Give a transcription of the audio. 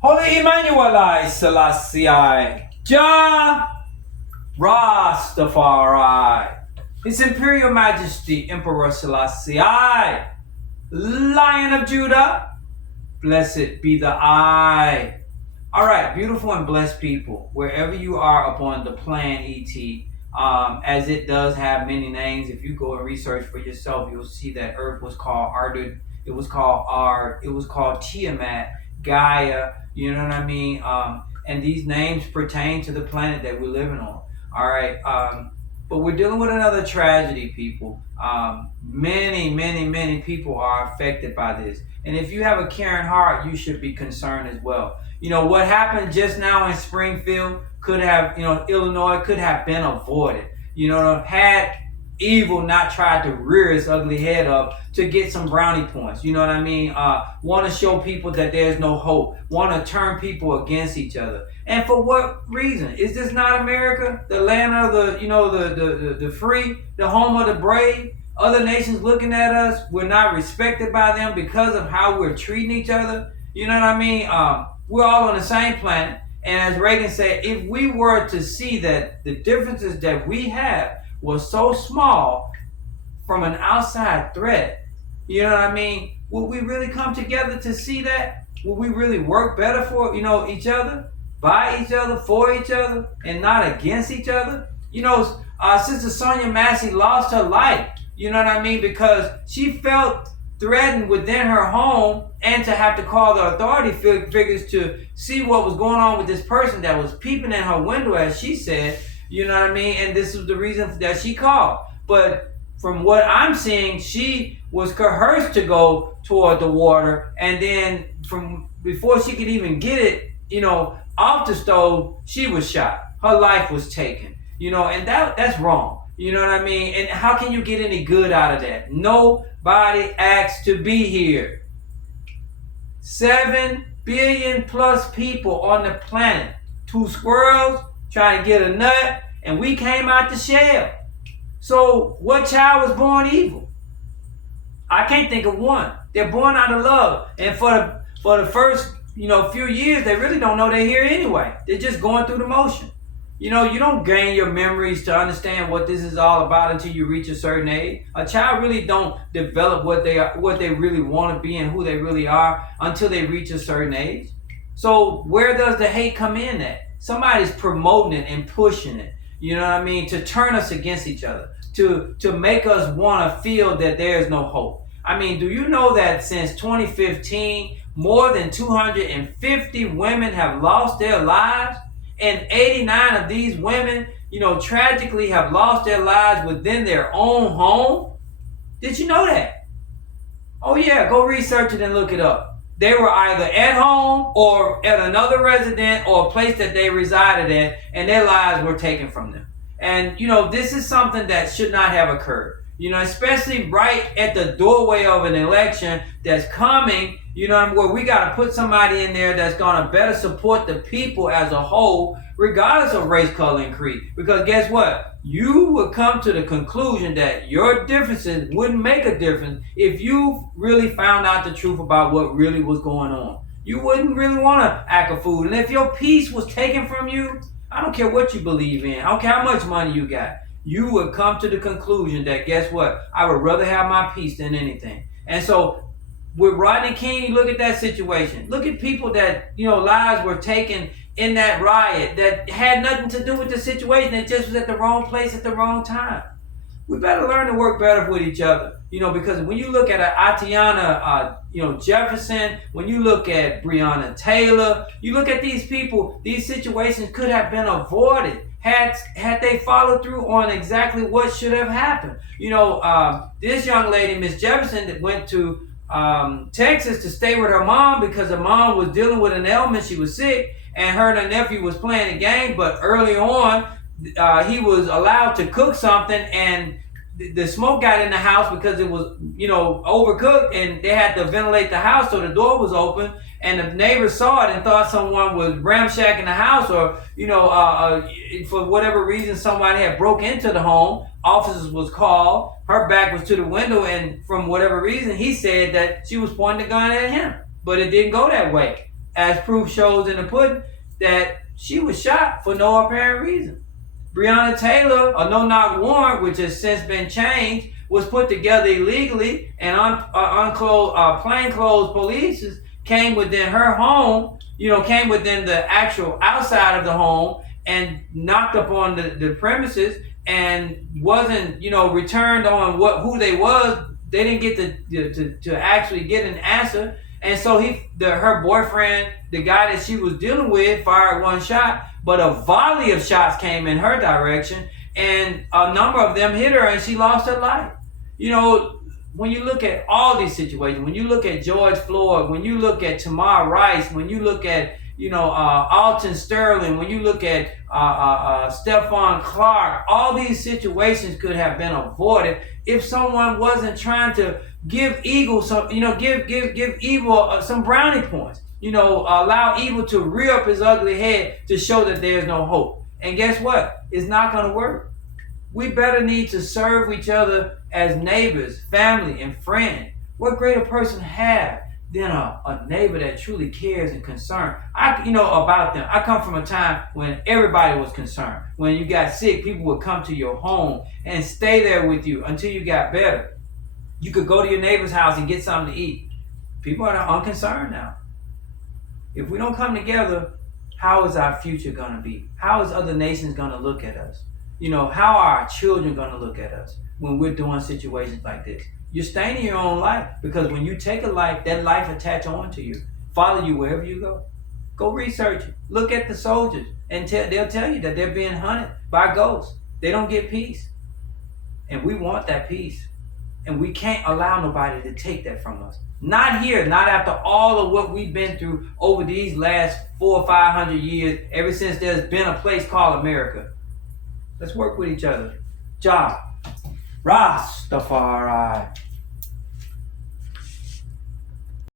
Holy Emmanuel Selassie, Jah Rastafari, His Imperial Majesty Emperor Selassie, Lion of Judah, blessed be the I. All right, beautiful and blessed people, wherever you are upon the PlanE.T, as it does have many names. If you go and research for yourself, you'll see that Earth was called Ardud, it was called Ard, it was called Tiamat, Gaia. You know what I mean? And these names pertain to the planet that we're living on. All right. But we're dealing with another tragedy, people. Many people are affected by this. And if you have a caring heart, you should be concerned as well. You know, what happened just now in Springfield could have, Illinois could have been avoided. Had evil not tried to rear its ugly head up to get some brownie points. You know what I mean? Want to show people that there's no hope. Want to turn people against each other. And for what reason? Is this not America? The land of the free, the home of the brave? Other nations looking at us, we're not respected by them because of how we're treating each other. You know what I mean? We're all on the same planet. And as Reagan said, if we were to see that the differences that we have was so small from an outside threat, you know what I mean? Would we really come together to see that? Would we really work better for, each other, by each other, for each other, and not against each other? Sister Sonya Massey lost her life, you know what I mean? Because she felt threatened within her home and to have to call the authority figures to see what was going on with this person that was peeping in her window, as she said, you know what I mean? And this was the reason that she called. But from what I'm seeing, she was coerced to go toward the water. And then from before she could even get it, off the stove, she was shot. Her life was taken, and that's wrong. You know what I mean? And how can you get any good out of that? Nobody asked to be here. 7 billion plus people on the planet. 2 squirrels trying to get a nut, and we came out the shell. So what child was born evil? I can't think of one. They're born out of love. And for the first, few years, they really don't know they're here anyway. They're just going through the motion. You don't gain your memories to understand what this is all about until you reach a certain age. A child really don't develop what they really want to be and who they really are until they reach a certain age. So where does the hate come in at? Somebody's promoting it and pushing it, you know what I mean, to turn us against each other, to make us want to feel that there's no hope. I mean, do you know that since 2015, more than 250 women have lost their lives? And 89 of these women, tragically have lost their lives within their own home? Did you know that? Oh yeah, go research it and look it up. They were either at home or at another resident or a place that they resided at, and their lives were taken from them. And, this is something that should not have occurred. Especially right at the doorway of an election that's coming, where we got to put somebody in there that's going to better support the people as a whole, regardless of race, color, and creed. Because guess what? You would come to the conclusion that your differences wouldn't make a difference if you really found out the truth about what really was going on. You wouldn't really want to act a fool. And if your peace was taken from you, I don't care what you believe in. I don't care how much money you got. You would come to the conclusion that, guess what? I would rather have my peace than anything. And so with Rodney King, look at that situation. Look at people that, lives were taken in that riot that had nothing to do with the situation. It just was at the wrong place at the wrong time. We better learn to work better with each other. Because when you look at Atiana, Jefferson, when you look at Breonna Taylor, you look at these people, these situations could have been avoided had they followed through on exactly what should have happened. This young lady, Miss Jefferson, that went to Texas to stay with her mom because her mom was dealing with an ailment. She was sick, and her and her nephew was playing a game. But early on, he was allowed to cook something, and the smoke got in the house because it was, overcooked, and they had to ventilate the house, so the door was open. And the neighbors saw it and thought someone was ramshacking the house, or, for whatever reason, somebody had broke into the home. Officers was called. Her back was to the window, and from whatever reason, he said that she was pointing the gun at him. But it didn't go that way. as proof shows in the pudding, that she was shot for no apparent reason. Breonna Taylor, a no-knock warrant, which has since been changed, was put together illegally, and plainclothes police came within her home, came within the actual outside of the home and knocked upon the premises and wasn't, returned on who they was. They didn't get to actually get an answer. And so her boyfriend, the guy that she was dealing with, fired one shot, but a volley of shots came in her direction, and a number of them hit her, and she lost her life. When you look at all these situations, when you look at George Floyd, when you look at Tamar Rice, when you look at Alton Sterling, when you look at Stephon Clark, all these situations could have been avoided if someone wasn't trying to give evil some, give evil some brownie points. Allow evil to rear up his ugly head to show that there's no hope. And guess what? It's not going to work. We better need to serve each other as neighbors, family, and friends. What greater person have than a neighbor that truly cares and concerned? About them. I come from a time when everybody was concerned. When you got sick, people would come to your home and stay there with you until you got better. You could go to your neighbor's house and get something to eat. People are unconcerned now. If we don't come together, how is our future going to be? How is other nations going to look at us? How are our children going to look at us when we're doing situations like this? You're staining your own life, because when you take a life, that life attach on to you, follow you wherever you go. Go research it. Look at the soldiers, and they'll tell you that they're being hunted by ghosts. They don't get peace. And we want that peace. And we can't allow nobody to take that from us. Not here, not after all of what we've been through over these last 400 or 500 years, ever since there's been a place called America. Let's work with each other. Rastafari.